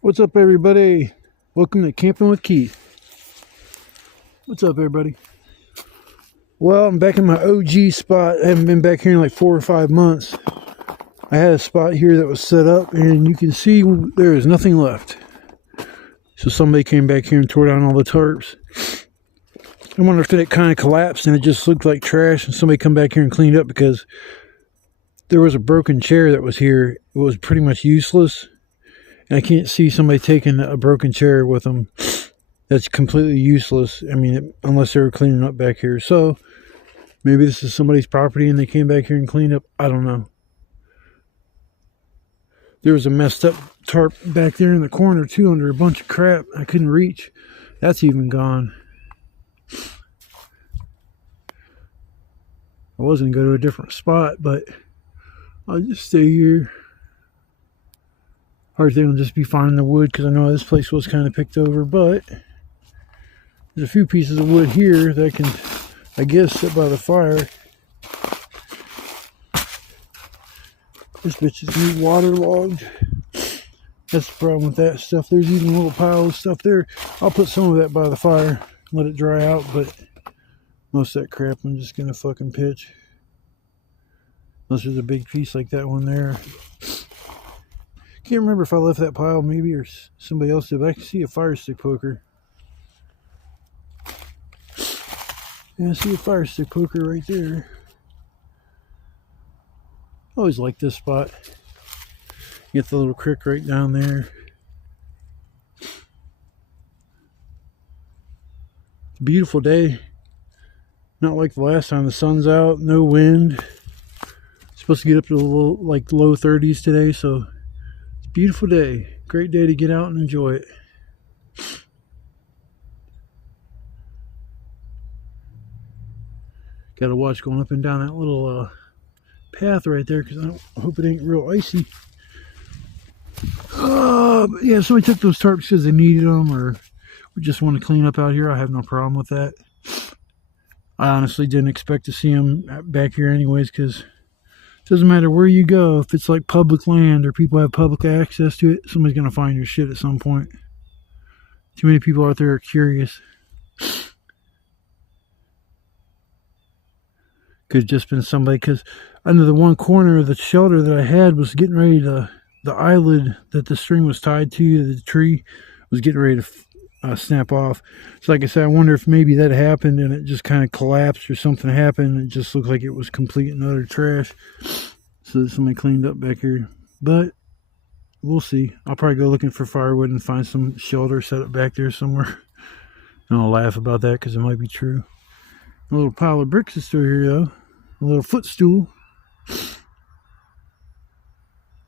What's up, everybody? Welcome to Camping with Keith. What's up, everybody? Well, I'm back in my OG spot. I haven't been back here in like 4 or 5 months. I had a spot here that was set up, and you can see there is nothing left. So somebody came back here and tore down all the tarps. I wonder if it kind of collapsed and it just looked like trash, and somebody come back here and cleaned up because there was a broken chair that was here. It was pretty much useless. And I can't see somebody taking a broken chair with them. That's completely useless. I mean, unless they were cleaning up back here. So, maybe this is somebody's property and they came back here and cleaned up. I don't know. There was a messed up tarp back there in the corner, too, under a bunch of crap I couldn't reach. That's even gone. I was going to go to a different spot, but I'll just stay here. Hard thing will just be finding the wood, because I know this place was kind of picked over, but there's a few pieces of wood here that I can, I guess, sit by the fire. This bitch is new waterlogged. That's the problem with that stuff. There's even a little pile of stuff there. I'll put some of that by the fire, let it dry out, but most of that crap I'm just gonna fucking pitch. Unless there's a big piece like that one there. Can't remember if I left that pile, maybe, or somebody else did, but I can see a fire stick poker. Yeah, I see a fire stick poker right there. I always like this spot. Get the little creek right down there. It's a beautiful day. Not like the last time. The sun's out, no wind. It's supposed to get up to like low 30s today, so it's a beautiful day. Great day to get out and enjoy it. Gotta watch going up and down that little path right there, because I hope it ain't real icy. But yeah, somebody took those tarps because they needed them, or we just want to clean up out here. I have no problem with that. I honestly didn't expect to see them back here anyways, because it doesn't matter where you go. If it's like public land or people have public access to it, somebody's going to find your shit at some point. Too many people out there are curious. Could have just been somebody, because under the one corner of the shelter that I had was getting ready to, the eyelid that the string was tied to the tree was getting ready to snap off. So like I said, I wonder if maybe that happened and it just kind of collapsed or something happened. It just looked like it was complete and utter trash. So somebody cleaned up back here. But we'll see. I'll probably go looking for firewood and find some shelter set up back there somewhere. And I'll laugh about that because it might be true. A little pile of bricks is still here though. A little footstool.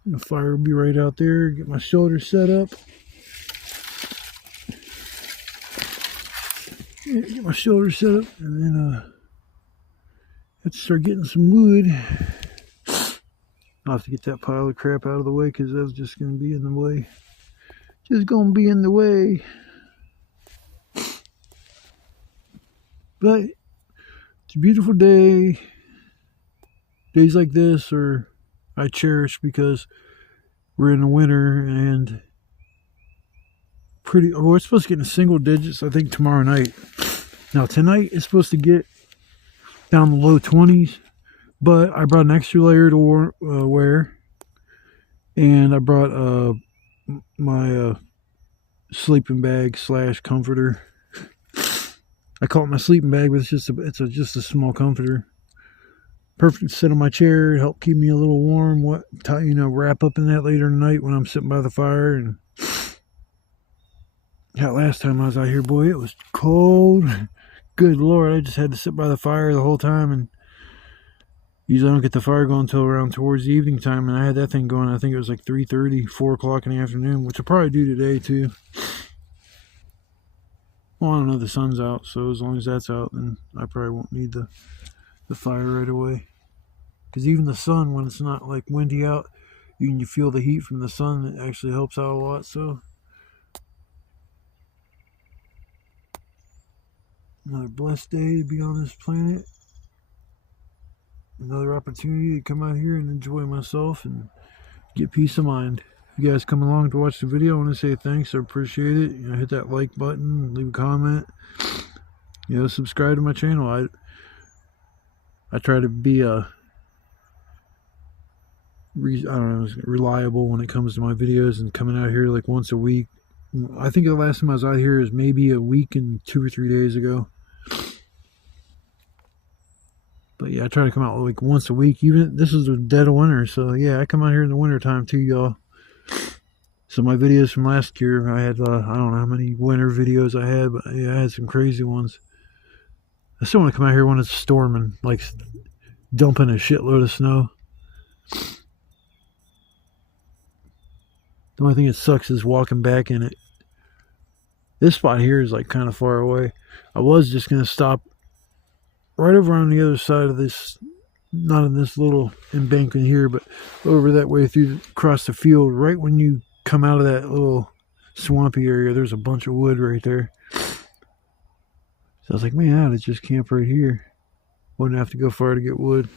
The fire will be right out there. Get my shoulder set up. Yeah, get my shoulder set up, and then have to start getting some wood. I'll have to get that pile of crap out of the way, because that's just going to be in the way. Just going to be in the way. But it's a beautiful day. Days like this I cherish, because we're in the winter and we're supposed to get in single digits, I think, tomorrow night. Now tonight it's supposed to get down the low 20s, but I brought an extra layer to wear, and I brought my sleeping bag / comforter. I call it my sleeping bag, but it's just a small comforter. Perfect to sit on my chair, help keep me a little warm. Wrap up in that later in the night when I'm sitting by the fire. And that last time I was out here, boy, it was cold. Good Lord, I just had to sit by the fire the whole time. And usually I don't get the fire going until around towards the evening time. And I had that thing going, I think it was like 3:30, 4 o'clock in the afternoon, which I'll probably do today too. Well, I don't know, the sun's out, so as long as that's out, then I probably won't need the fire right away. Because even the sun, when it's not like windy out, you feel the heat from the sun. It actually helps out a lot. So another blessed day to be on this planet. Another opportunity to come out here and enjoy myself and get peace of mind. If you guys come along to watch the video, I want to say thanks. I appreciate it. You know, hit that like button, leave a comment. You know, subscribe to my channel. I try to be reliable when it comes to my videos and coming out here like once a week. I think the last time I was out here is maybe a week and 2 or 3 days ago. But yeah, I try to come out like once a week. Even this is the dead of winter, so yeah, I come out here in the winter time too, y'all. So my videos from last year, I had I don't know how many winter videos I had, but yeah, I had some crazy ones. I still want to come out here when it's storming, like dumping a shitload of snow. The only thing that sucks is walking back in it. This spot here is like kind of far away. I was just gonna stop right over on the other side of this, not in this little embankment here, but over that way through across the field. Right when you come out of that little swampy area, there's a bunch of wood right there. So I was like, man, I'd just camp right here. Wouldn't have to go far to get wood.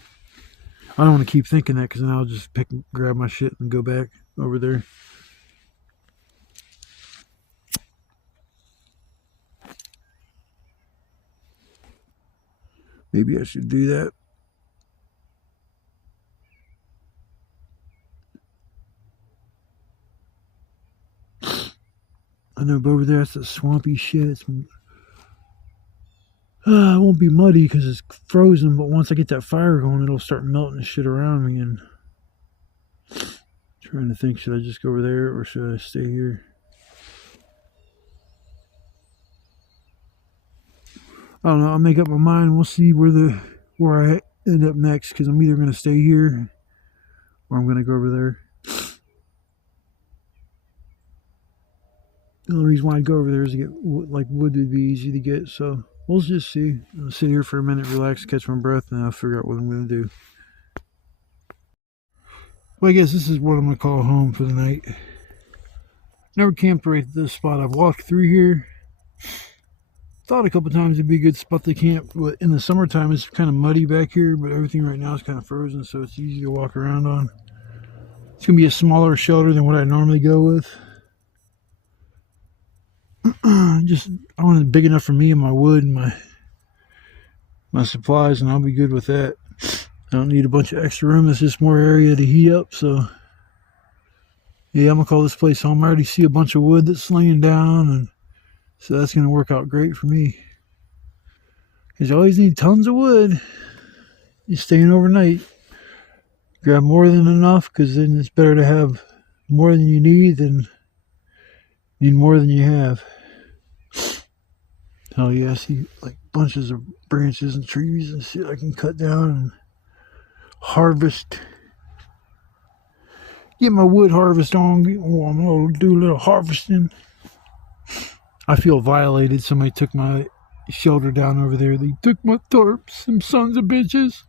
I don't want to keep thinking that, because then I'll just grab my shit and go back over there. Maybe I should do that. I know, but over there, it's the swampy shit. It won't be muddy because it's frozen, but once I get that fire going, it'll start melting the shit around me. And trying to think, should I just go over there or should I stay here? I don't know. I'll make up my mind. We'll see where I end up next, because I'm either going to stay here or I'm going to go over there. The only reason why I'd go over there is to get, like, wood would be easy to get. So we'll just see. I'll sit here for a minute, relax, catch my breath, and I'll figure out what I'm going to do. Well, I guess this is what I'm going to call home for the night. Never camped right at this spot. I've walked through here. Thought a couple times it'd be a good spot to camp, but in the summertime it's kind of muddy back here, but everything right now is kind of frozen, so it's easy to walk around on. It's going to be a smaller shelter than what I normally go with. I want it big enough for me and my wood and my supplies, and I'll be good with that. I don't need a bunch of extra room. There's just more area to heat up, so yeah, I'm going to call this place home. I already see a bunch of wood that's laying down, and so that's going to work out great for me. Because you always need tons of wood. You're staying overnight. Grab more than enough, because then it's better to have more than you need than need more than you have. Hell yeah, I see like bunches of branches and trees and shit I can cut down and harvest. Get my wood harvest on. I'm going to do a little harvesting. I feel violated. Somebody took my shelter down over there. They took my tarps, them sons of bitches.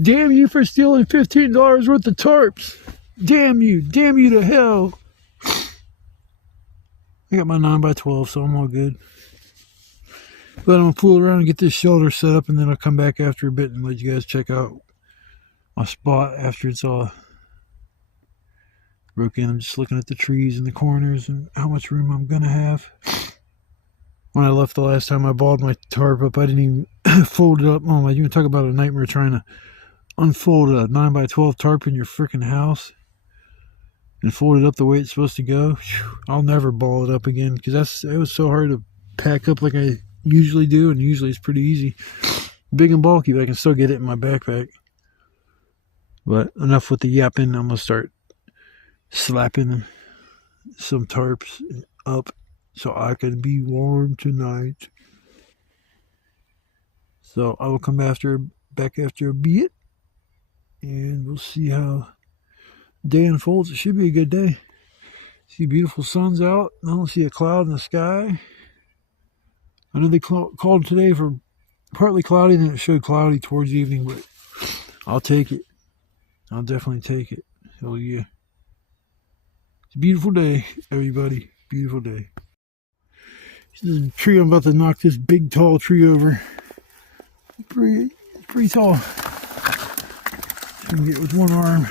Damn you for stealing $15 worth of tarps. Damn you to hell. I got my 9x12, so I'm all good. But I'm going to fool around and get this shelter set up, and then I'll come back after a bit and let you guys check out my spot after it's all broke in. I'm just looking at the trees in the corners and how much room I'm going to have. When I left the last time, I balled my tarp up. I didn't even fold it up. Oh my, you can talk about a nightmare trying to unfold a 9x12 tarp in your freaking house and fold it up the way it's supposed to go. I'll never ball it up again, because it was so hard to pack up like I usually do, and usually it's pretty easy. Big and bulky, but I can still get it in my backpack. But enough with the yapping. I'm going to start slapping some tarps up so I can be warm tonight. So I will come back after a bit, and we'll see how the day unfolds. It should be a good day. See beautiful suns out. I don't see a cloud in the sky. I know they called today for partly cloudy, then it showed cloudy towards evening, but I'll take it. I'll definitely take it. Hell yeah. It's a beautiful day, everybody. Beautiful day. This is a tree. I'm about to knock this big tall tree over. Pretty tall. I can get with one arm.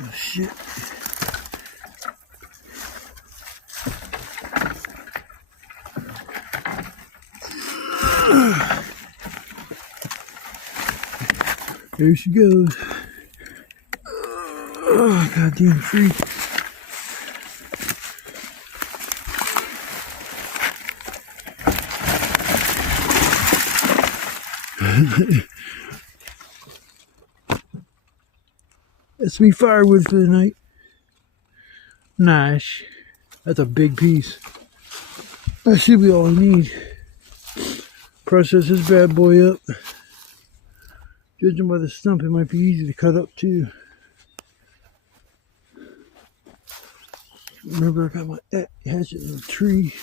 Oh shit. There she goes. Oh, goddamn tree. That's me firewood for the night. Nice. That's a big piece. That should be all I need. Process this bad boy up. Judging by the stump, it might be easy to cut up too. Remember, I got my hatchet in the tree.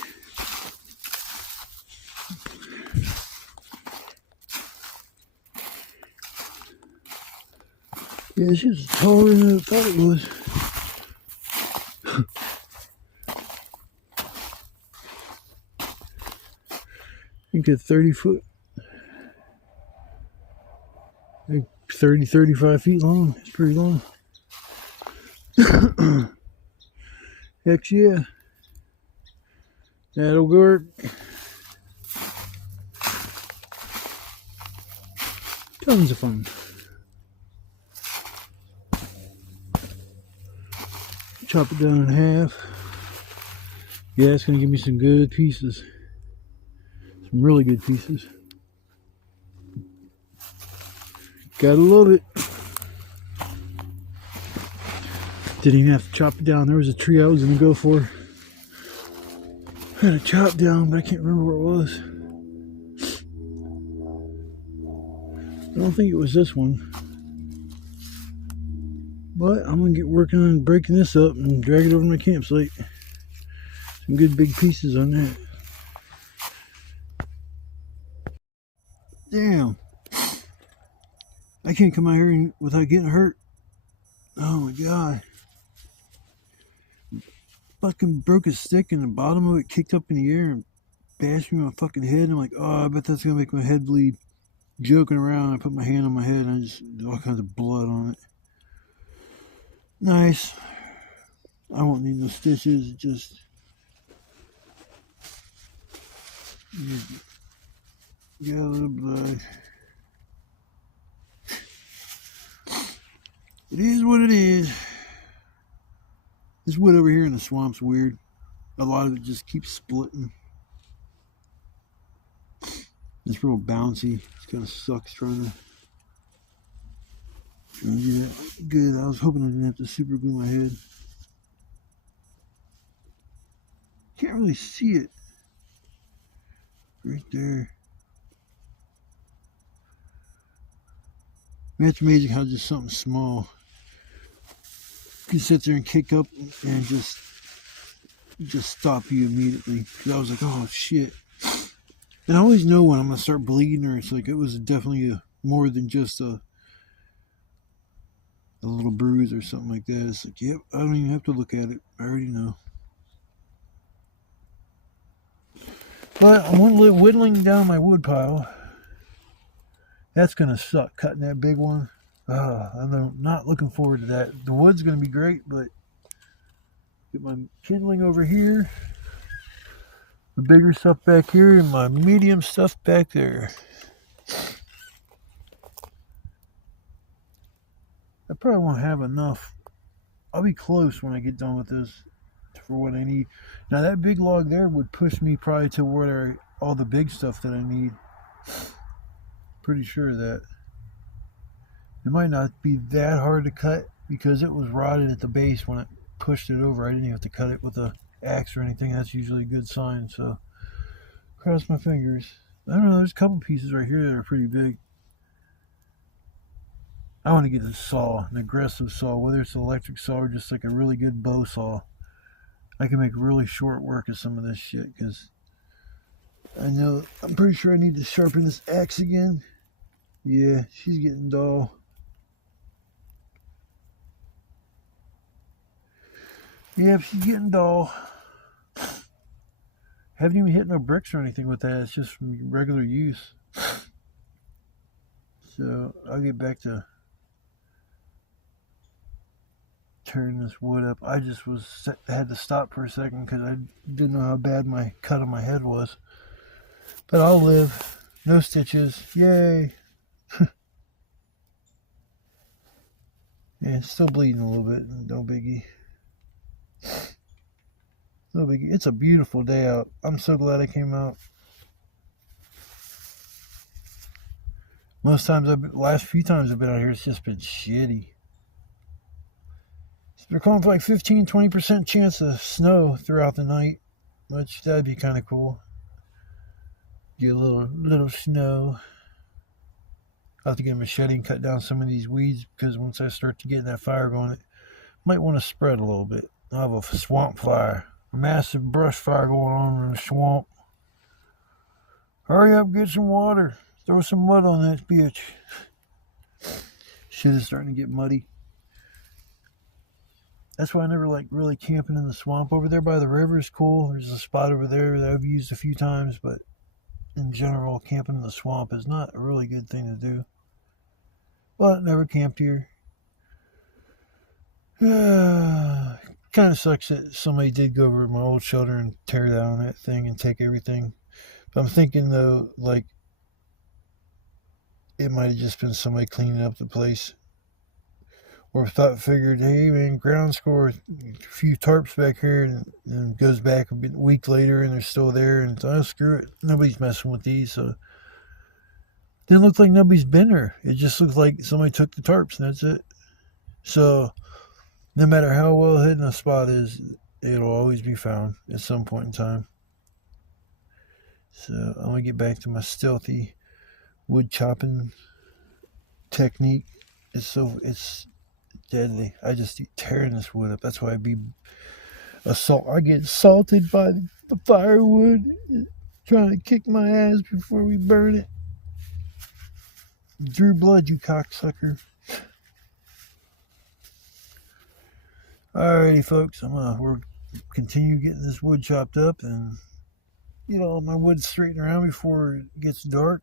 Yeah, this is taller than I thought it was. I think it's 30 foot. Like 30, 35 feet long. It's pretty long. Heck yeah. That'll work. Tons of fun. Chop it down in half. Yeah, it's gonna give me some good pieces. Some really good pieces. Gotta love it. Didn't even have to chop it down. There was a tree I was gonna go for. I had a chop down, but I can't remember where it was. I don't think it was this one. But I'm gonna get working on breaking this up and drag it over to my campsite. Some good big pieces on that. Damn. I can't come out here without getting hurt. Oh my god. Fucking broke a stick and the bottom of it kicked up in the air and bashed me on my fucking head. I'm like, oh, I bet that's gonna make my head bleed. Joking around, I put my hand on my head and I just all kinds of blood on it. Nice. I won't need no stitches, just got a little blood. It is what it is. This wood over here in the swamp's weird. A lot of it just keeps splitting. It's real bouncy. It kind of sucks trying to do that. Good. I was hoping I didn't have to super glue my head. Can't really see it. Right there. I mean, it's amazing how just something small can sit there and kick up and just stop you immediately. Because I was like, oh shit. And I always know when I'm going to start bleeding, or it's like it was definitely more than just a little bruise or something like that. It's like, yep, I don't even have to look at it. I already know. But I'm whittling down my wood pile. That's going to suck, cutting that big one. I'm not looking forward to that. The wood's going to be great, but get my kindling over here. The bigger stuff back here and my medium stuff back there. I probably won't have enough. I'll be close when I get done with this for what I need. Now that big log there would push me probably to where all the big stuff that I need. Pretty sure of that. It might not be that hard to cut because it was rotted at the base when I pushed it over. I didn't even have to cut it with an axe or anything. That's usually a good sign. So cross my fingers. I don't know. There's a couple pieces right here that are pretty big. I want to get a saw, an aggressive saw, whether it's an electric saw or just like a really good bow saw. I can make really short work of some of this shit because I know, I'm pretty sure I need to sharpen this axe again. Yeah, she's getting dull. Yep, she's getting dull. Haven't even hit no bricks or anything with that. It's just from regular use. So I'll get back to tearing this wood up. I just had to stop for a second because I didn't know how bad my cut on my head was. But I'll live. No stitches. Yay. Yeah, it's still bleeding a little bit. No biggie. No biggie. It's a beautiful day out. I'm so glad I came out. Most times, last few times I've been out here, it's just been shitty. They're calling for like 15-20% chance of snow throughout the night, which that'd be kind of cool. Get a little snow. I'll have to get a machete and cut down some of these weeds because once I start to get that fire going, it might want to spread a little bit. I'll have a swamp fire, a massive brush fire going on in the swamp. Hurry up, get some water. Throw some mud on that bitch. Shit is starting to get muddy. That's why I never like really camping in the swamp. Over there by the river is cool. There's a spot over there that I've used a few times, but in general, camping in the swamp is not a really good thing to do. But never camped here. Kind of sucks that somebody did go over to my old shelter and tear down that thing and take everything. But I'm thinking though, like, it might have just been somebody cleaning up the place. Or figured, hey man, ground score, a few tarps back here, and goes back a week later and they're still there, and oh, screw it, nobody's messing with these. So it didn't look like nobody's been there. It just looked like somebody took the tarps and that's it. So no matter how well hidden a spot is, it'll always be found at some point in time. So I'm gonna get back to my stealthy wood chopping technique. It's deadly. I just keep tearing this wood up. That's why I get assaulted by the firewood, trying to kick my ass before we burn it. Drew blood, you cocksucker. Alrighty, folks. We'll continue getting this wood chopped up and get all my wood straightened around before it gets dark.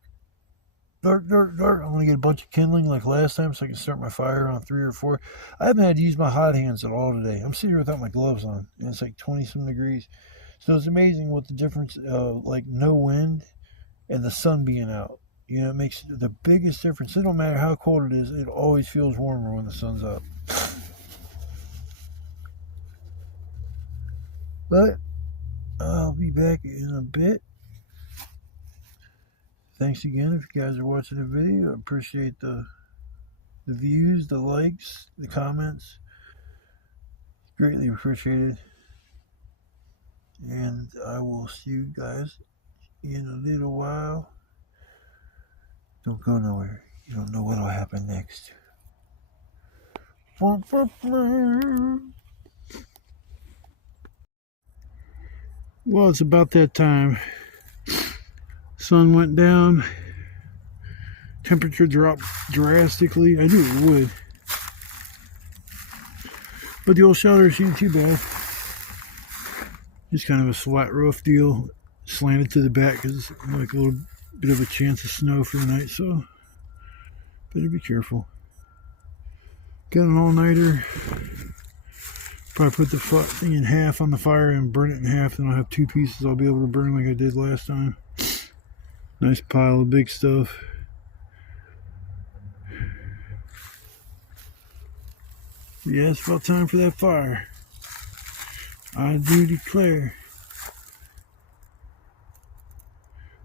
Dark. I'm going to get a bunch of kindling like last time so I can start my fire on 3 or 4. I haven't had to use my hot hands at all today. I'm sitting here without my gloves on, and it's like 20-some degrees. So it's amazing what the difference, like no wind and the sun being out. You know, it makes the biggest difference. It don't matter how cold it is, it always feels warmer when the sun's up. But I'll be back in a bit. Thanks again if you guys are watching the video. I appreciate the views, the likes, the comments. Greatly appreciated. And I will see you guys in a little while. Don't go nowhere. You don't know what will happen next. Well, it's about that time. Sun went down, temperature dropped drastically. I knew it would, but the old shelter isn't too bad. Just kind of a flat roof deal, slanted to the back because it's like a little bit of a chance of snow for the night, so better be careful. Got an all-nighter. Probably put the thing in half on the fire and burn it in half, then I'll have 2 pieces I'll be able to burn like I did last time. Nice pile of big stuff. Yeah, it's about time for that fire. I do declare.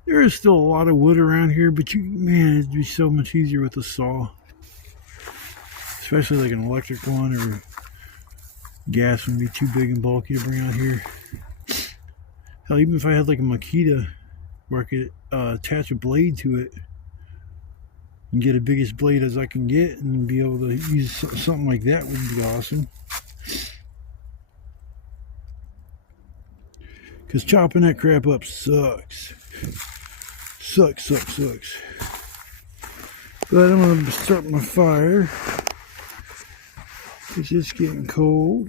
There is still a lot of wood around here, but man, it'd be so much easier with a saw. Especially like an electric one, or gas would be too big and bulky to bring out here. Hell, even if I had like a Makita where I could attach a blade to it and get the biggest blade as I can get and be able to use something like that would be awesome. Because chopping that crap up sucks. Sucks. But I'm going to start my fire because it's getting cold.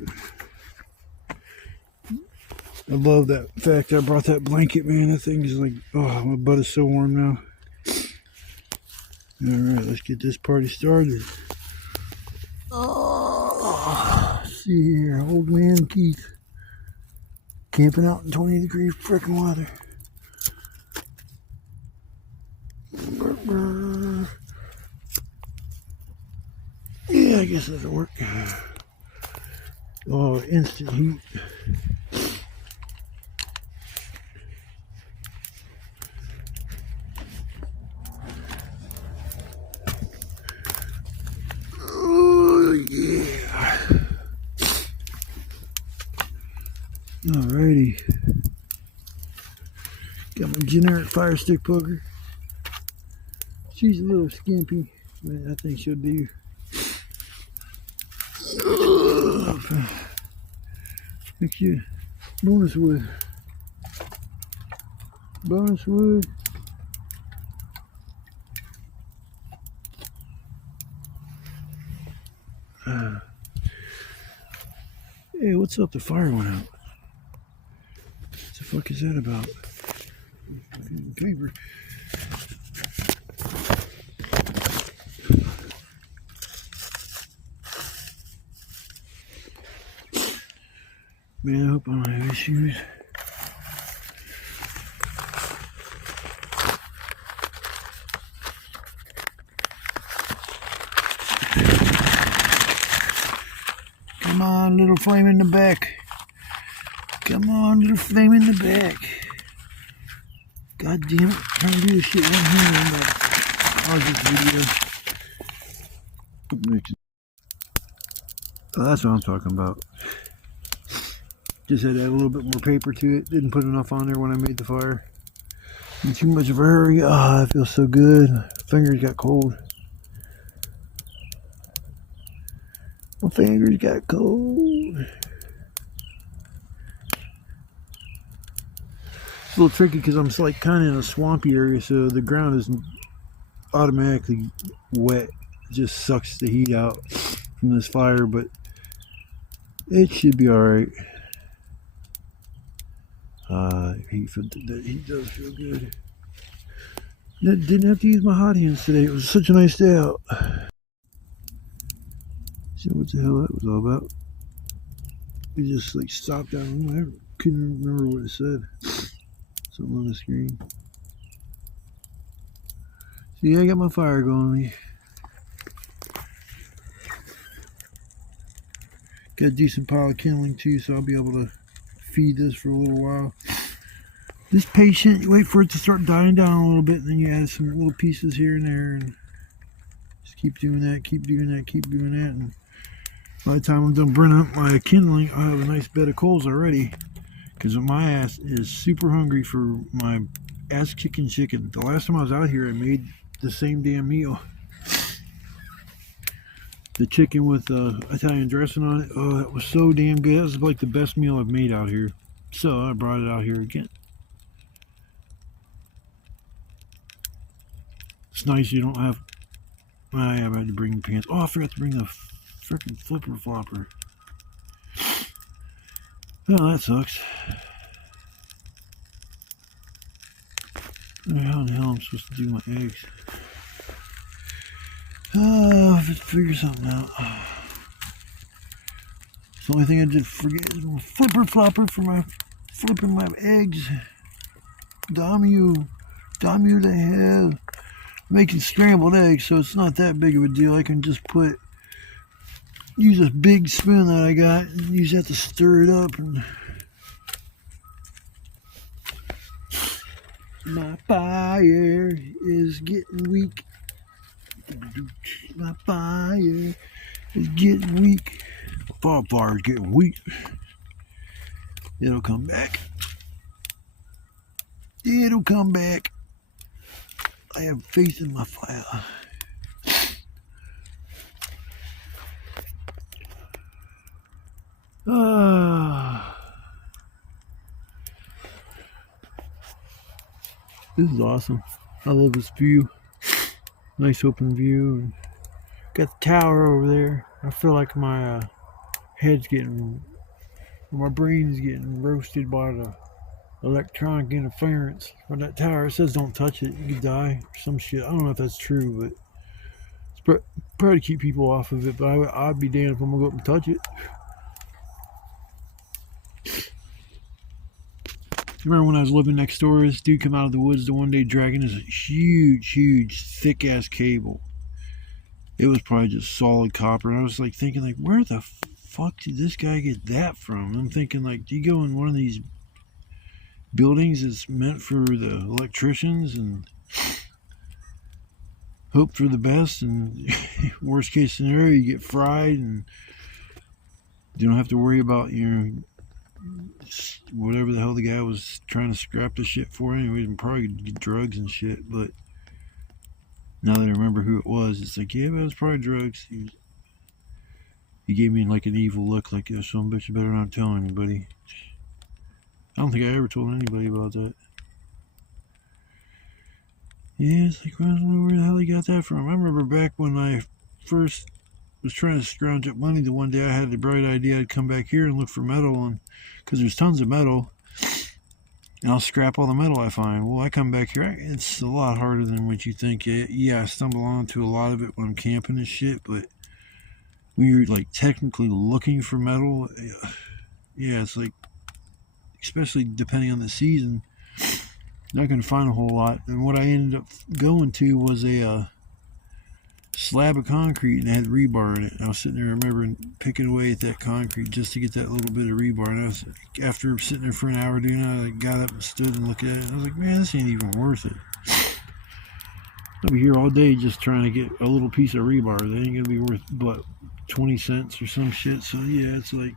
I love that fact I brought that blanket, man. That thing is like, oh, my butt is so warm now. Alright, let's get this party started. Oh, see here. Old man Keith camping out in 20-degree frickin' weather. Yeah, I guess that'll work. Oh, instant heat. Oh, yeah. Alrighty. Got my generic fire stick poker. She's a little skimpy, but I think she'll do. Make you bonus wood. Bonus wood. Hey, what's up? The fire went out. What the fuck is that about? Paper. Man, I hope I don't have issues. Come on, little flame in the back. Come on, little flame in the back. God damn it. Trying to do this shit one hand, but pause this video. Oh, that's what I'm talking about. Just had to add a little bit more paper to it. Didn't put enough on there when I made the fire. In too much of a hurry. Ah, it feels so good. Fingers got cold. My fingers got cold. It's a little tricky because I'm like kind of in a swampy area, so the ground isn't automatically wet. It just sucks the heat out from this fire, but it should be alright. The heat does feel good. Didn't have to use my hot hands today. It was such a nice day out. See what the hell that was all about? It just like stopped out. I couldn't remember what it said. Something on the screen. See, I got my fire going. Got a decent pile of kindling too, so I'll be able to feed this for a little while. Just patient, you wait for it to start dying down a little bit, and then you add some little pieces here and there, and just keep doing that, keep doing that, keep doing that, and by the time I'm done burning up my kindling, I'll have a nice bed of coals already, because my ass is super hungry for my ass-kicking chicken. The last time I was out here, I made the same damn meal. The chicken with Italian dressing on it. Oh, that was so damn good. That was like the best meal I've made out here. So I brought it out here again. It's nice you don't have... I had to bring the pants. Oh, I forgot to bring the freaking flipper flopper. Oh, that sucks. How the hell am I supposed to do my eggs? Oh, I have to figure something out. It's the only thing I did forget is my flipper flopper for my flipping my eggs. Damn you to hell. I'm making scrambled eggs, so it's not that big of a deal. I can just use this big spoon that I got and use that to stir it up. And my fire is getting weak. My fire is getting weak. My fire is getting weak. It'll come back. It'll come back. I have faith in my fire. This is awesome. I love this view. Nice open view. Got the tower over there. I feel like my my brain's getting roasted by the electronic interference from that tower. It says don't touch it, you could die or some shit. I don't know if that's true, but it's probably to keep people off of it, but I'd be damned if I'm gonna go up and touch it. remember when I was living next door, this dude come out of the woods the one day dragging this huge, thick ass cable. It was probably just solid copper. And I was like thinking, like, where the fuck did this guy get that from? I'm thinking, like, do you go in one of these buildings that's meant for the electricians and hope for the best, and worst case scenario, you get fried and you don't have to worry about, you know, whatever the hell the guy was trying to scrap the shit for anyways, and probably get drugs and shit. But now that I remember who it was, it's like, yeah, but it was probably drugs. He gave me like an evil look, like, oh, some bitch, you better not tell anybody. I don't think I ever told anybody about that. Yeah, it's like, well, I don't know where the hell he got that from. I remember back when I first was trying to scrounge up money, the one day I had the bright idea I'd come back here and look for metal, and because there's tons of metal, and I'll scrap all the metal I find. Well, I come back here, it's a lot harder than what you think. Yeah, I stumble onto a lot of it when I'm camping and shit, but when you're like technically looking for metal, yeah, it's like, especially depending on the season, not going to find a whole lot. And what I ended up going to was a slab of concrete, and it had rebar in it. And I was sitting there, I remember picking away at that concrete just to get that little bit of rebar. And I was, after sitting there for an hour doing that, I got up and stood and looked at it. And I was like, man, this ain't even worth it. I'll be here all day just trying to get a little piece of rebar. That ain't going to be worth, but 20 cents or some shit. So yeah, it's like,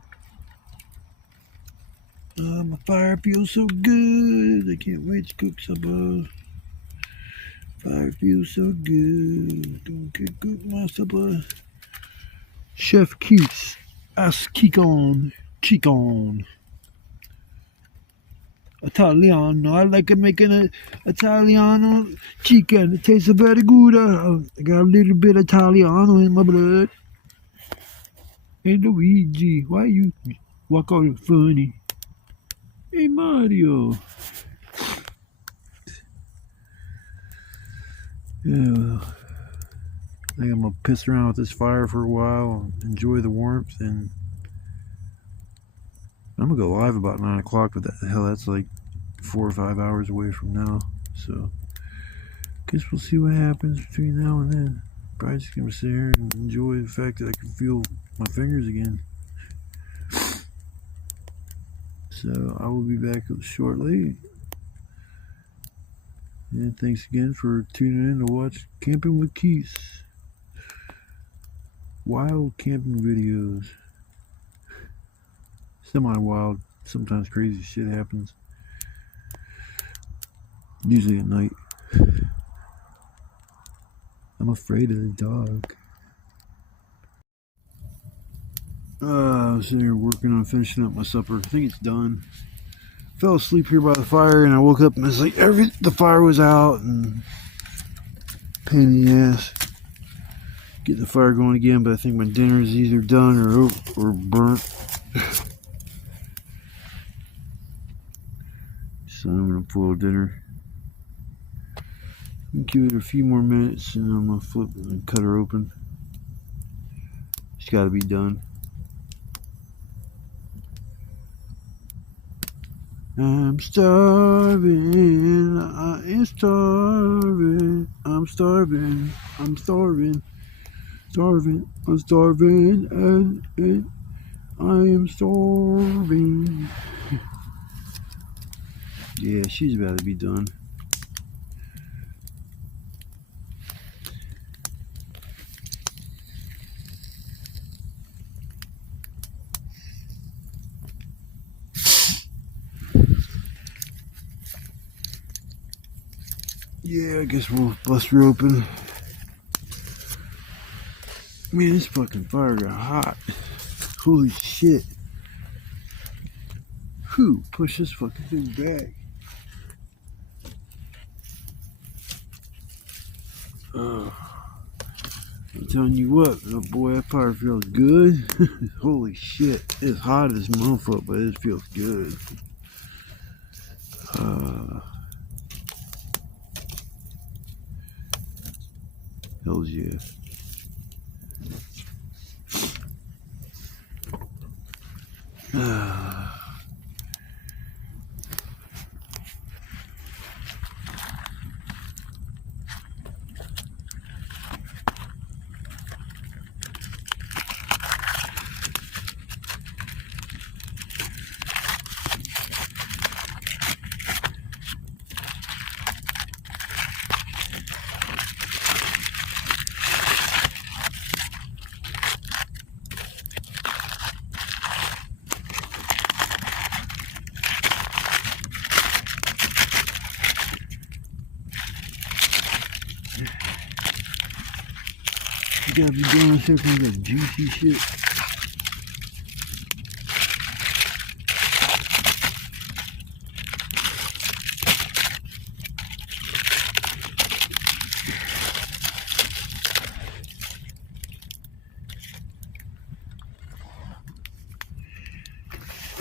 my fire feels so good. I can't wait to cook supper. Fire feels so good. Gonna cook my supper. Chef Keats. As Chicken. Italiano. I like making a Italiano chicken. It tastes very good. I got a little bit of Italiano in my blood. Hey Luigi, why you walk all funny? Hey Mario. Yeah, well, I think I'm gonna piss around with this fire for a while, enjoy the warmth, and I'm gonna go live about 9 o'clock, but the hell, that's like 4 or 5 hours away from now. So, guess we'll see what happens between now and then. Probably just gonna sit here and enjoy the fact that I can feel my fingers again. So, I will be back shortly. And thanks again for tuning in to watch Camping with Keith. Wild camping videos. Semi-wild. Sometimes crazy shit happens. Usually at night. I'm afraid of the dog. I was sitting here working on finishing up my supper. I think it's done. Fell asleep here by the fire, and I woke up and it's like the fire was out, and pain in the ass. Get the fire going again, but I think my dinner is either done or burnt. So I'm gonna boil dinner. Give it a few more minutes, and I'm gonna flip it and cut her open. It's got to be done. I'm starving, I am starving, I'm starving, I'm starving, I'm starving, and I am starving. Yeah, she's about to be done. Yeah, I guess we'll bust her open. Man, this fucking fire got hot. Holy shit. Whew, push this fucking thing back. I'm telling you what, oh boy, that fire feels good. Holy shit, it's hot as motherfucker, but it feels good. Hells yeah. gotta be doing shit from that juicy shit.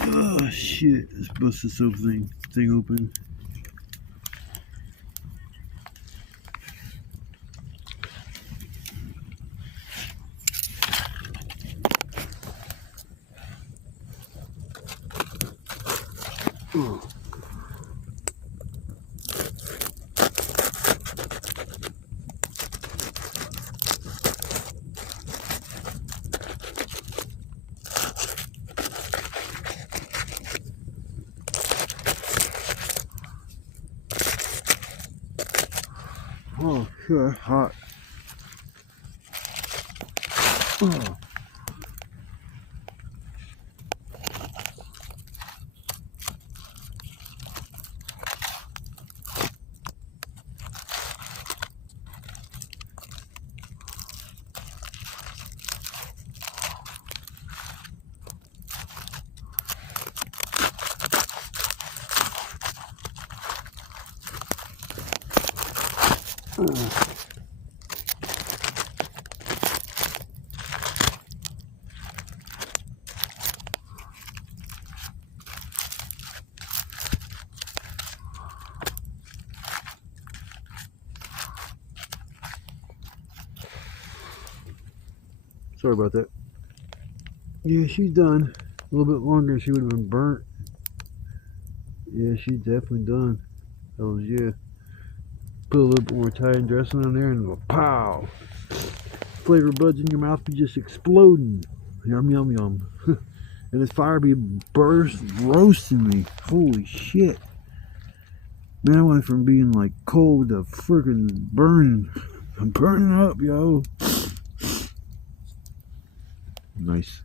Oh shit, let's bust this thing open. Oh. Oh, sure, hot. Oh. Sorry about that. Yeah, she's done. A little bit longer, she would have been burnt. Yeah, she's definitely done. That was, yeah. Put a little bit more Italian dressing on there and go pow! Flavor buds in your mouth be just exploding. Yum, yum, yum. And this fire be roasting me. Holy shit. Man, I went from being like cold to freaking burning. I'm burning up, yo. Nice.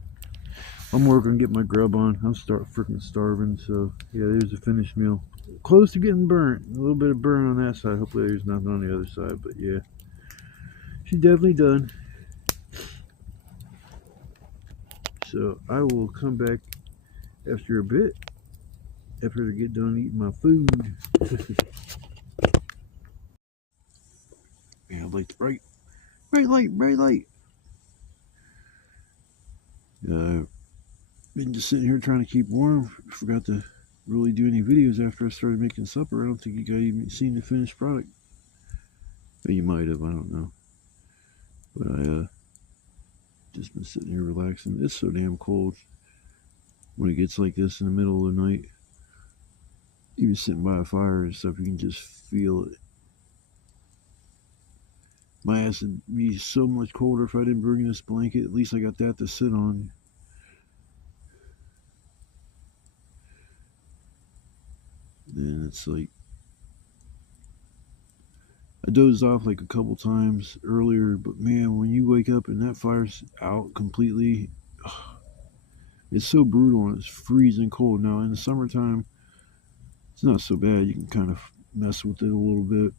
I'm working on getting my grub on. I'm freaking starving, so yeah, there's a finished meal. Close to getting burnt. A little bit of burn on that side. Hopefully there's nothing on the other side, but yeah. She's definitely done. So I will come back after a bit, after I get done eating my food. Yeah, I like the bright light. Been just sitting here trying to keep warm. Forgot to really do any videos after I started making supper. I don't think you guys even seen the finished product. But you might have, I don't know. But I just been sitting here relaxing. It's so damn cold when it gets like this in the middle of the night. Even sitting by a fire and stuff, you can just feel it. My ass would be so much colder if I didn't bring this blanket. At least I got that to sit on. Then it's like, I dozed off like a couple times earlier, but man, when you wake up and that fire's out completely, it's so brutal and it's freezing cold. Now in the summertime, it's not so bad. You can kind of mess with it a little bit.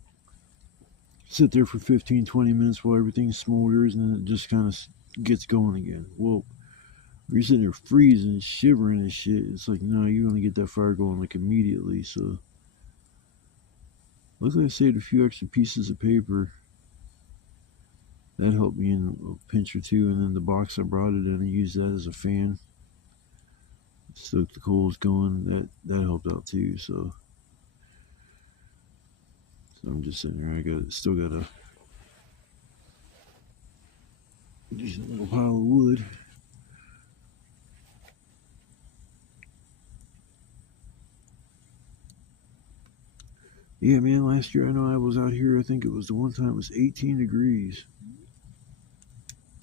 Sit there for 15-20 minutes while everything smolders, and then it just kind of gets going again. Well, you're sitting there freezing, shivering and shit. It's like, no, you want to get that fire going like immediately. So looks like I saved a few extra pieces of paper. That helped me in a pinch or two, and then the box I brought it in, I used that as a fan. Stoked the coals going. That helped out too. So I'm just sitting there. Still got a decent little pile of wood. Yeah, man, last year I know I was out here, I think it was the one time it was 18 degrees.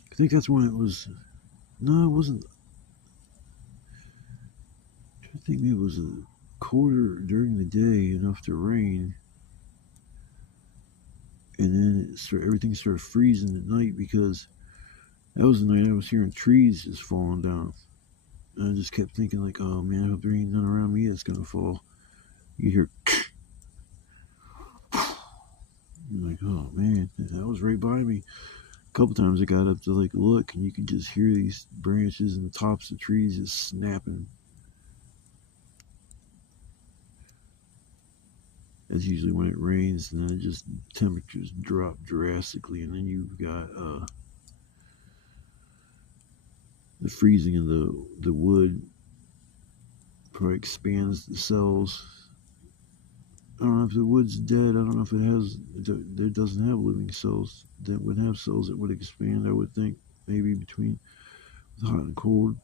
I think that's when it was, no, it wasn't. I think maybe it was a quarter during the day, enough to rain. And then everything started freezing at night, because that was the night I was hearing trees just falling down. And I just kept thinking like, oh man, I hope there ain't none around me that's gonna fall. You hear I'm like, oh man, that was right by me. couple times I got up to like look, and you could just hear these branches and the tops of trees just snapping. That's usually when it rains, and then it just temperatures drop drastically, and then you've got the freezing of the wood probably expands the cells. I don't know if the wood's dead. I don't know if it doesn't have living cells. That would have cells that would expand, I would think, maybe between hot and cold.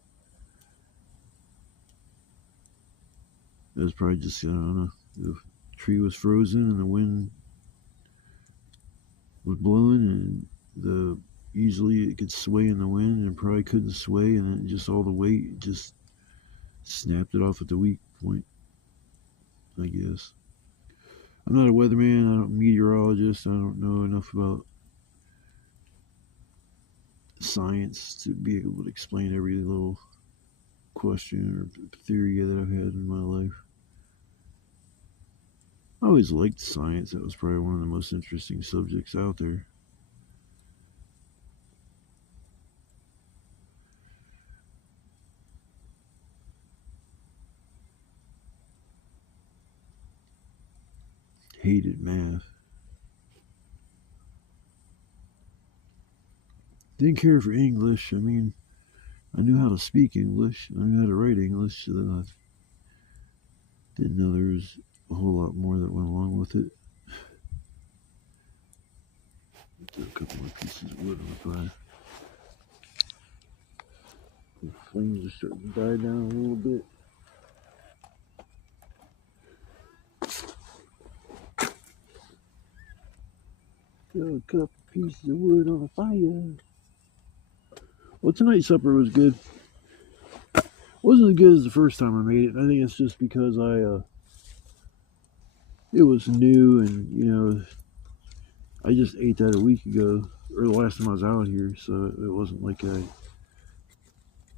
That's probably just, I don't know. The tree was frozen and the wind was blowing, and usually it could sway in the wind, and it probably couldn't sway, and then just all the weight just snapped it off at the weak point, I guess. I'm not a weatherman. I'm not a meteorologist. I don't know enough about science to be able to explain every little question or theory that I've had in my life. I always liked science. That was probably one of the most interesting subjects out there. Hated math. Didn't care for English. I mean, I knew how to speak English. I knew how to write English, so then I didn't know there was a whole lot more that went along with it. A couple more pieces of wood on the fire. The flames are starting to die down a little bit. Got a couple pieces of wood on the fire. Well, tonight's supper was good. Wasn't as good as the first time I made it. I think it's just because it was new, and I just ate that a week ago, or the last time I was out here, so it wasn't like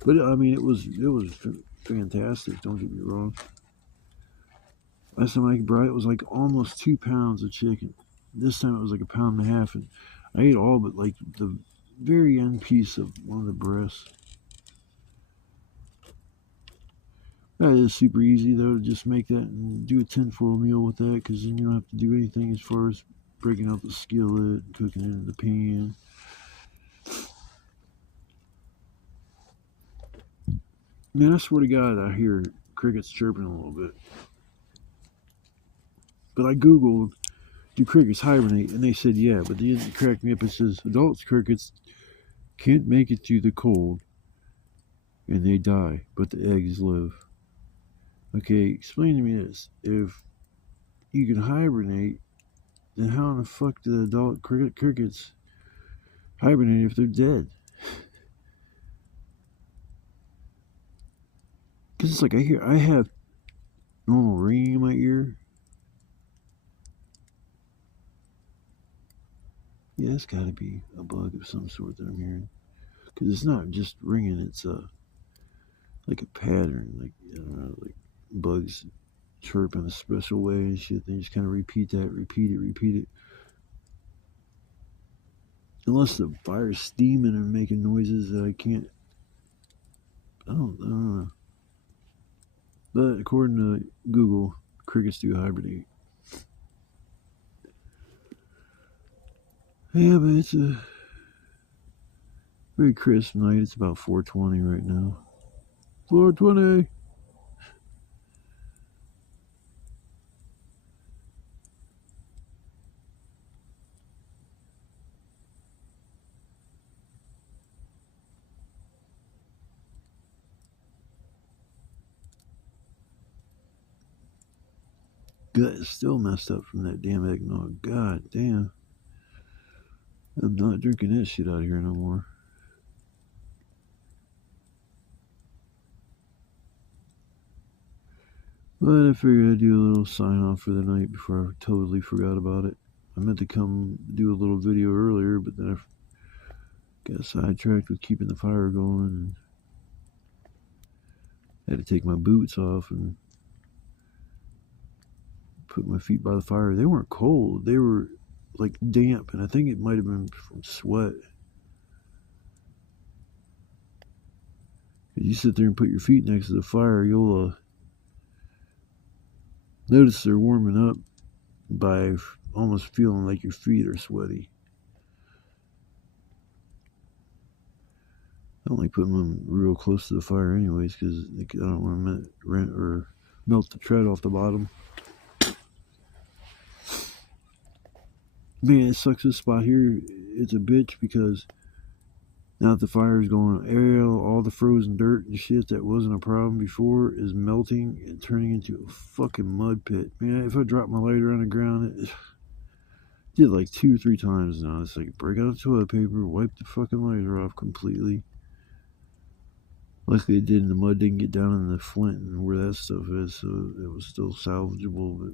but I mean, it was fantastic. Don't get me wrong. Last time I brought it was like almost 2 pounds of chicken. This time it was like 1.5 pounds, and I ate all but like the very end piece of one of the breasts. That is super easy though, to just make that and do a tinfoil meal with that, because then you don't have to do anything as far as breaking out the skillet and cooking it in the pan. Man, I swear to God, I hear crickets chirping a little bit. But I googled, do crickets hibernate? And they said yeah, but they didn't crack me up. It says adult crickets can't make it through the cold and they die, but the eggs live. Okay, explain to me this. If you can hibernate, then how in the fuck do the adult crickets hibernate if they're dead? Because it's like I have normal ringing in my ear. Yeah, it's got to be a bug of some sort that I'm hearing. Because it's not just ringing, it's like a pattern. Like, I don't know, like bugs chirp in a special way and shit. They just kind of repeat it. Unless the fire's steaming and making noises that I can't. I don't know. But according to Google, crickets do hibernate. Yeah, but it's a very crisp night. It's about 4:20 right now. 4:20. Gut is still messed up from that damn eggnog. God damn. I'm not drinking that shit out here no more. But I figured I'd do a little sign off for the night before I totally forgot about it. I meant to come do a little video earlier, but then I got sidetracked with keeping the fire going, and had to take my boots off and put my feet by the fire. They weren't cold, they were like damp, and I think it might have been from sweat. If you sit there and put your feet next to the fire, you'll notice they're warming up by almost feeling like your feet are sweaty. I don't like putting them real close to the fire anyways, because I don't want to melt the tread off the bottom. Man, it sucks this spot here. It's a bitch because now that the fire is going aerial, all the frozen dirt and shit that wasn't a problem before is melting and turning into a fucking mud pit. Man, if I drop my lighter on the ground, it did like 2 or 3 times now. It's like break out the toilet paper, wipe the fucking lighter off completely. Luckily it didn't. The mud didn't get down in the flint and where that stuff is, so it was still salvageable. But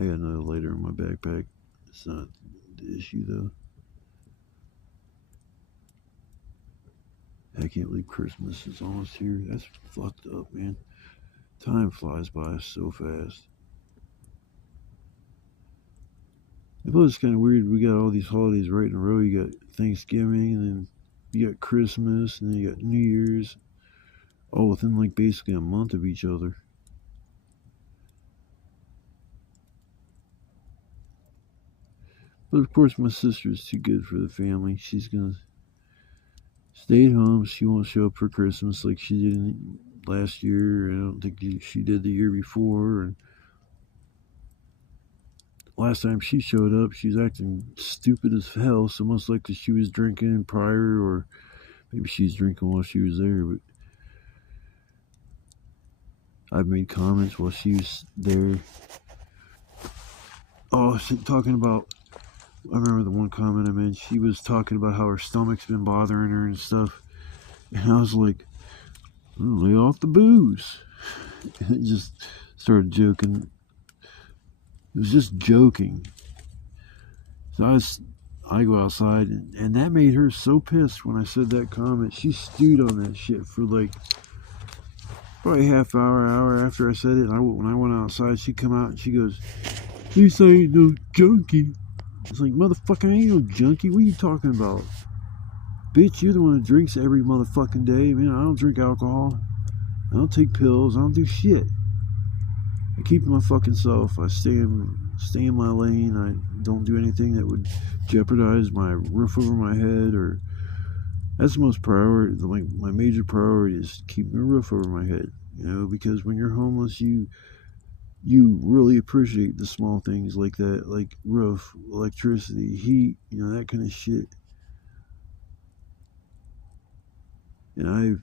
I got another lighter in my backpack. It's not the issue though. I can't believe Christmas is almost here. That's fucked up, man. Time flies by so fast. It was kind of weird. We got all these holidays right in a row. You got Thanksgiving, and then you got Christmas, and then you got New Year's, all within like basically a month of each other. But of course, my sister's too good for the family. She's gonna stay at home. She won't show up for Christmas like she did last year. I don't think she did the year before. And last time she showed up, she was acting stupid as hell. So most likely she was drinking prior, or maybe she's drinking while she was there. But I've made comments while she was there. Oh, talking about, I remember the one comment I made. She was talking about how her stomach's been bothering her and stuff. And I was like, lay off the booze. And it just started joking. It was just joking. So I go outside, and that made her so pissed when I said that comment. She stewed on that shit for like probably half hour after I said it. And when I went outside, she come out and she goes, "You say ain't no junkie." It's like, motherfucker, I ain't no junkie. What are you talking about? Bitch, you're the one that drinks every motherfucking day. Man, I don't drink alcohol. I don't take pills. I don't do shit. I keep my fucking self. I stay in my lane. I don't do anything that would jeopardize my roof over my head. Or that's the most priority. Like my major priority is keeping a roof over my head. You know, because when you're homeless, you really appreciate the small things like that, like roof, electricity, heat. You know, that kind of shit. And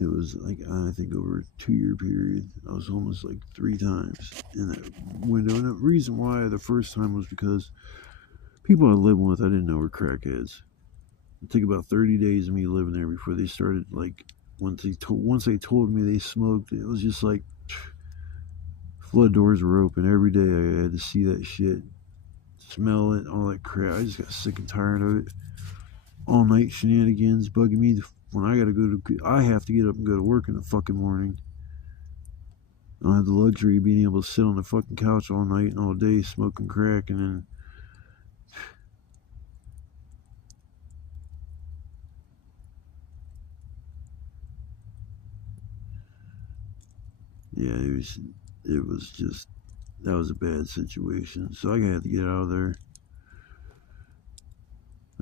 it was like, I think over a 2-year period, I was homeless like 3 times in that window. And the reason why the first time was because people I lived with, I didn't know were crackheads. It took about 30 days of me living there before they started, like, once they told me they smoked, it was just like, flood doors were open every day. I had to see that shit, smell it, all that crap. I just got sick and tired of it. All night shenanigans bugging me when I have to get up and go to work in the fucking morning. I don't have the luxury of being able to sit on the fucking couch all night and all day smoking crack, and then yeah, it was just, that was a bad situation. So I had to get out of there.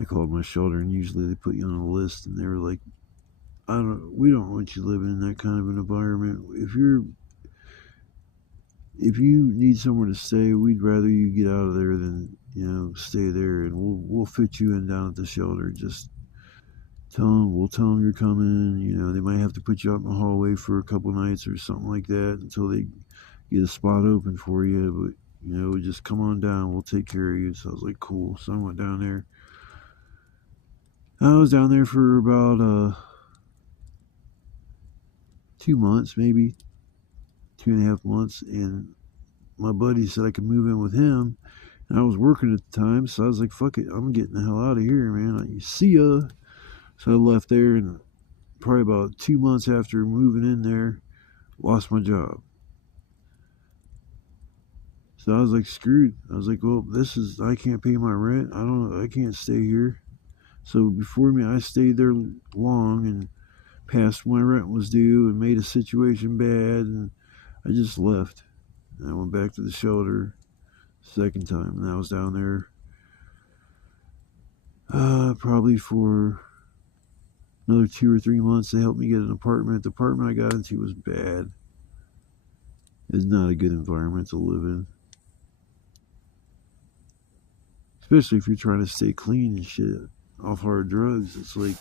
I called my shelter, and usually they put you on a list, and they were like, we don't want you living in that kind of an environment. If you need somewhere to stay, we'd rather you get out of there than, you know, stay there, and we'll fit you in down at the shelter. Just we'll tell them you're coming. You know, they might have to put you out in the hallway for a couple nights or something like that until they get a spot open for you. But, you know, just come on down. We'll take care of you. So I was like, cool. So I went down there. I was down there for about 2 months, maybe 2.5 months, and my buddy said I could move in with him, and I was working at the time, so I was like, fuck it, I'm getting the hell out of here, man. See ya. So I left there, and probably about 2 months after moving in there, lost my job. So I was like screwed. I was like, well, I can't pay my rent. I can't stay here. So before me, I stayed there long and past when my rent was due and made a situation bad, and I just left. And I went back to the shelter second time, and I was down there probably for another 2 or 3 months. They helped me get an apartment. The apartment I got into was bad. It's not a good environment to live in, especially if you're trying to stay clean and shit off hard drugs. It's like,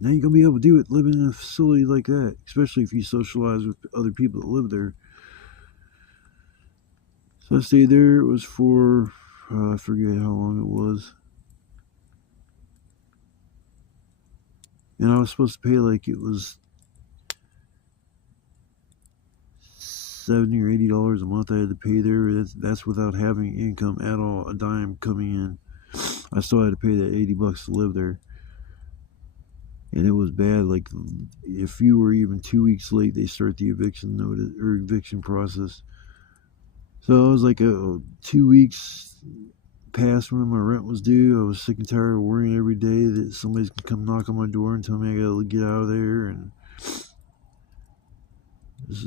now you're gonna be able to do it living in a facility like that, especially if you socialize with other people that live there. So I stayed there. It was for I forget how long it was, and I was supposed to pay like it was $70 or $80 a month. I had to pay there. That's without having income at all, a dime coming in. I still had to pay that $80 to live there, and it was bad. Like if you were even 2 weeks late, they start the eviction notice or eviction process. So I was like 2 weeks past when my rent was due. I was sick and tired of worrying every day that somebody's gonna come knock on my door and tell me I gotta get out of there, and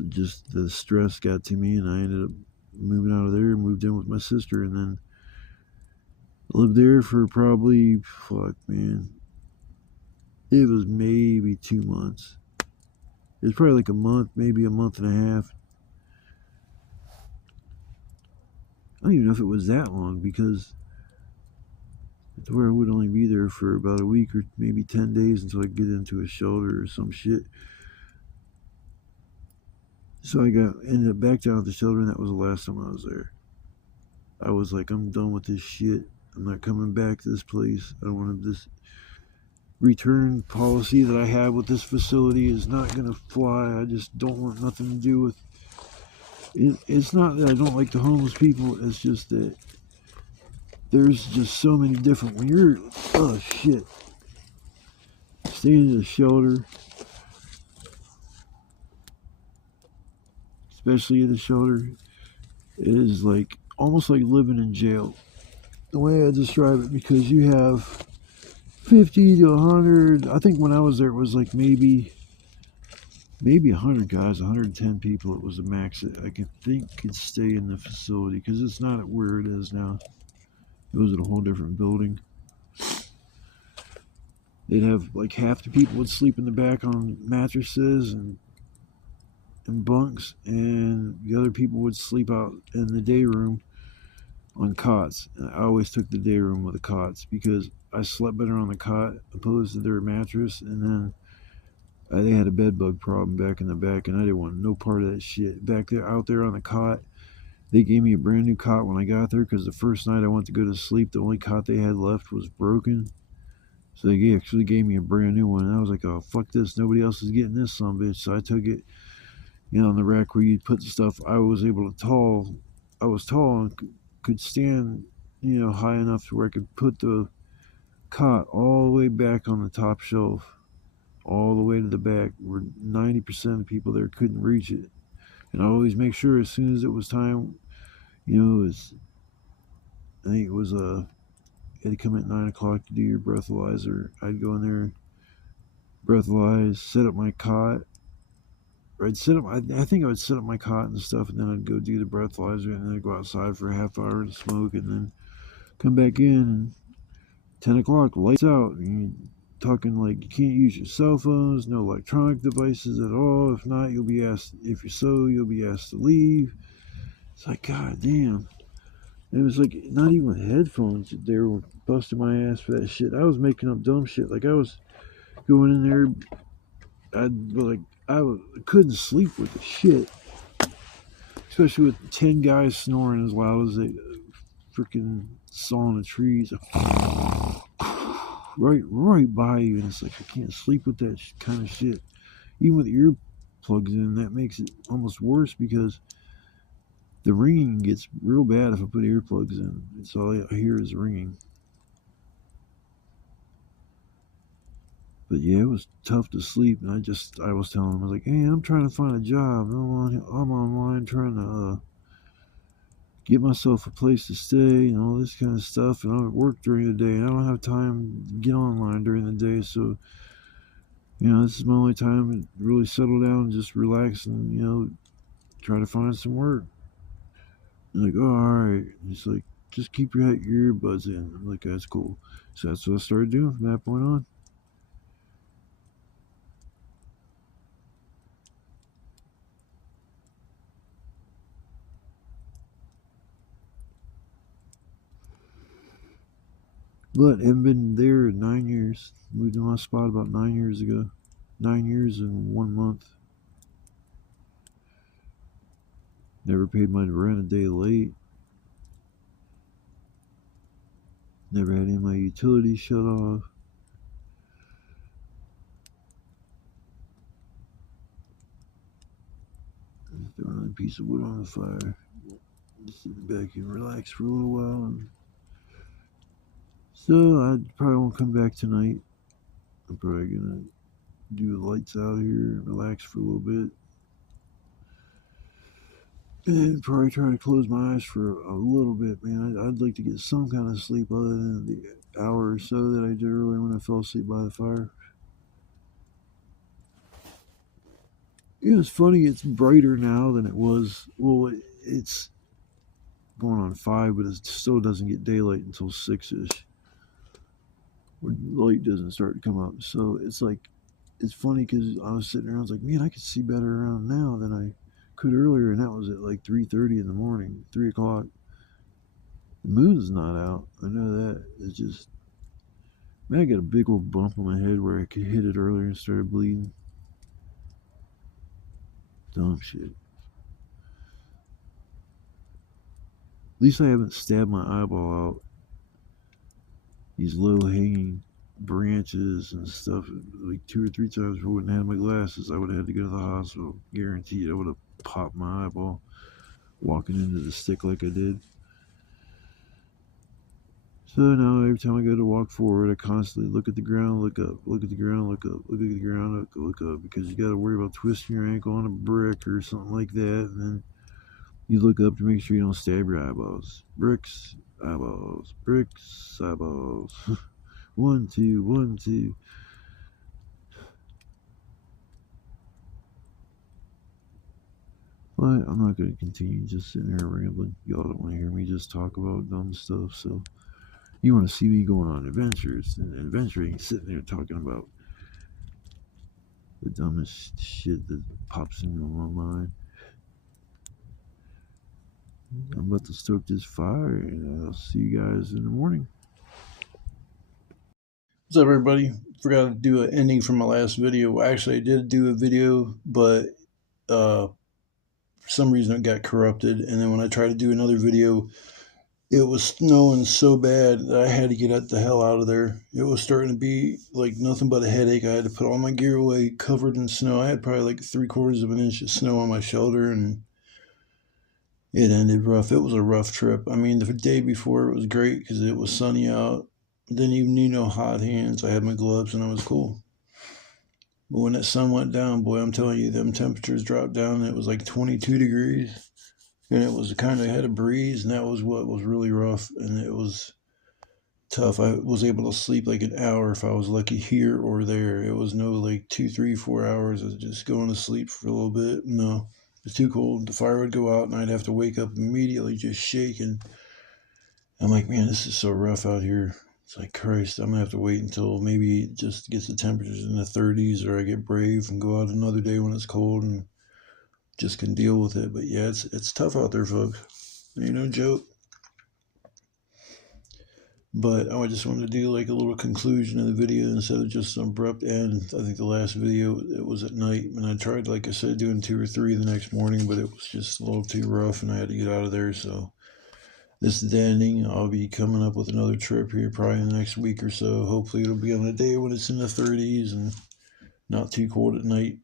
just the stress got to me, and I ended up moving out of there and moved in with my sister, and then lived there for probably, fuck man, it was maybe 2 months. It was probably like a month, maybe a month and a half. I don't even know if it was that long, because to where I would only be there for about a week or maybe 10 days until I get into a shelter or some shit. So I ended up back down at the shelter, and that was the last time I was there. I was like, I'm done with this shit. I'm not coming back to this place. I don't want this return policy that I have with this facility is not gonna fly. I just don't want nothing to do with it. It's not that I don't like the homeless people. It's just that there's just so many different. When you're staying in a shelter, especially in a shelter, it is like almost like living in jail. The way I describe it, because you have 50 to 100. I think when I was there, it was like maybe 100 guys, 110 people. It was the max that I could stay in the facility, because it's not where it is now. It was at a whole different building. They'd have like half the people would sleep in the back on mattresses and bunks, and the other people would sleep out in the day room on cots. And I always took the day room with the cots because I slept better on the cot opposed to their mattress. And then they had a bed bug problem back in the back, and I didn't want no part of that shit back there. Out there on the cot, they gave me a brand new cot when I got there, because the first night I went to go to sleep, the only cot they had left was broken. So they actually gave me a brand new one, and I was like, oh, fuck this, nobody else is getting this son of a bitch. So I took it, on the rack where you put the stuff. I was tall and could stand, high enough to where I could put the cot all the way back on the top shelf, all the way to the back, where 90% of the people there couldn't reach it. And I always make sure as soon as it was time, I think it was you had to come at 9 o'clock to do your breathalyzer. I'd go in there, breathalyze, set up my cot. I think I would set up my cot and stuff, and then I'd go do the breathalyzer, and then I'd go outside for a half hour to smoke, and then come back in. And 10 o'clock, lights out. And you're talking like you can't use your cell phones, no electronic devices at all. If not, you'll be asked to leave. It's like, god damn. It was like not even with headphones. They were busting my ass for that shit. I was making up dumb shit. Like I was going in there, I couldn't sleep with the shit, especially with 10 guys snoring as loud as they freaking sawing the trees, right by you, and it's like I can't sleep with that kind of shit. Even with earplugs in, that makes it almost worse, because the ringing gets real bad if I put earplugs in. It's all I hear is ringing. But yeah, it was tough to sleep, and I was telling him, I was like, hey, I'm trying to find a job. I'm online trying to get myself a place to stay and all this kind of stuff, and I work during the day, and I don't have time to get online during the day, so this is my only time to really settle down and just relax and try to find some work. And like, oh, all right. And he's like, just keep your earbuds in. I'm like, that's cool. So that's what I started doing from that point on. But I've been there 9 years. Moved to my spot about 9 years ago. 9 years and 1 month. Never paid my rent a day late. Never had any of my utilities shut off. Throw another piece of wood on the fire. Just sit back and relax for a little while. So I probably won't come back tonight. I'm probably gonna do the lights out here, relax for a little bit, and probably try to close my eyes for a little bit, man. I'd like to get some kind of sleep other than the hour or so that I did earlier when I fell asleep by the fire. It's funny, it's brighter now than it was. Well, it's going on 5, but it still doesn't get daylight until 6-ish. When light doesn't start to come up. So it's like, it's funny because I was sitting around, I was like, man, I could see better around now than I could earlier, and that was at like 3:30 in the morning, 3 o'clock. The moon's not out. I know that. It's just, man, I got a big old bump on my head where I could hit it earlier and started bleeding. Dumb shit. At least I haven't stabbed my eyeball out. These low hanging branches and stuff, like 2 or 3 times, if I wouldn't have my glasses, I would have had to go to the hospital. Guaranteed, I would have popped my eyeball walking into the stick like I did. So now every time I go to walk forward, I constantly look at the ground, look up, look at the ground, look up, look at the ground, look up, because you got to worry about twisting your ankle on a brick or something like that, and then you look up to make sure you don't stab your eyeballs. Bricks, eyeballs, bricks, eyeballs. 1, 2, 1, 2. But I'm not going to continue just sitting here rambling. Y'all don't want to hear me just talk about dumb stuff, so you want to see me going on adventures and adventuring, sitting there talking about the dumbest shit that pops into my mind. I'm about to stoke this fire, and I'll see you guys in the morning. What's up, everybody? Forgot to do an ending from my last video. Actually, I did do a video, but for some reason it got corrupted. And then when I tried to do another video, it was snowing so bad that I had to get the hell out of there. It was starting to be like nothing but a headache. I had to put all my gear away, covered in snow. I had probably like 3/4 of an inch of snow on my shoulder, and it ended rough. It was a rough trip. I mean, the day before it was great because it was sunny out. Didn't even need no hot hands. I had my gloves and I was cool. But when that sun went down, boy, I'm telling you, them temperatures dropped down. It was like 22 degrees. And it was kind of had a breeze, and that was what was really rough. And it was tough. I was able to sleep like an hour if I was lucky here or there. It was no like 2, 3, 4 hours of just going to sleep for a little bit. No, it's too cold. The fire would go out, and I'd have to wake up immediately just shaking. I'm like, man, this is so rough out here. It's like, Christ, I'm gonna have to wait until maybe it just gets the temperatures in the 30s, or I get brave and go out another day when it's cold and just can deal with it. But yeah, it's tough out there, folks. Ain't no joke. But I just wanted to do like a little conclusion of the video instead of just an abrupt end. I think the last video, it was at night, and I tried, like I said, doing 2 or 3 the next morning, but it was just a little too rough, and I had to get out of there. So this is the ending. I'll be coming up with another trip here probably in the next week or so. Hopefully it'll be on a day when it's in the 30s and not too cold at night.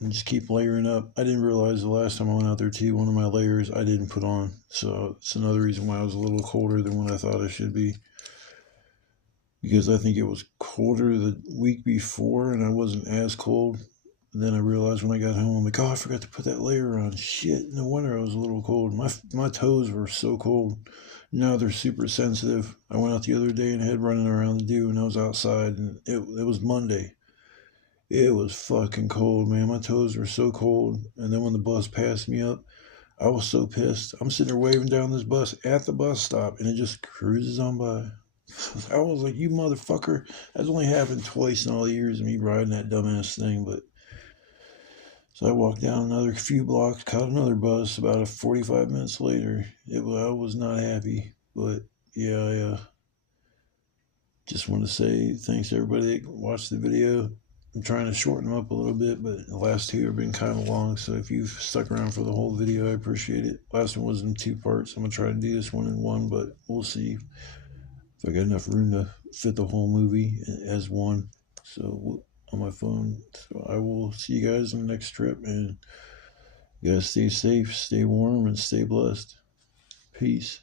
And just keep layering up. I didn't realize the last time I went out there too, one of my layers I didn't put on. So it's another reason why I was a little colder than what I thought I should be. Because I think it was colder the week before and I wasn't as cold. And then I realized when I got home, I'm like, oh, I forgot to put that layer on. Shit, no wonder I was a little cold. My toes were so cold. Now they're super sensitive. I went out the other day and had running around the dew, and I was outside, and it was Monday. It was fucking cold, man. My toes were so cold. And then when the bus passed me up, I was so pissed. I'm sitting there waving down this bus at the bus stop, and it just cruises on by. I was like, you motherfucker. That's only happened twice in all the years of me riding that dumbass thing, but so I walked down another few blocks, caught another bus. About 45 minutes later, I was not happy. But yeah, I just want to say thanks to everybody that watched the video. I'm trying to shorten them up a little bit, but the last two have been kind of long. So if you've stuck around for the whole video, I appreciate it. Last one was in 2 parts. I'm gonna try to do this one in 1, but we'll see if I got enough room to fit the whole movie as one. So on my phone. So I will see you guys on the next trip, and you guys stay safe, stay warm, and stay blessed. Peace.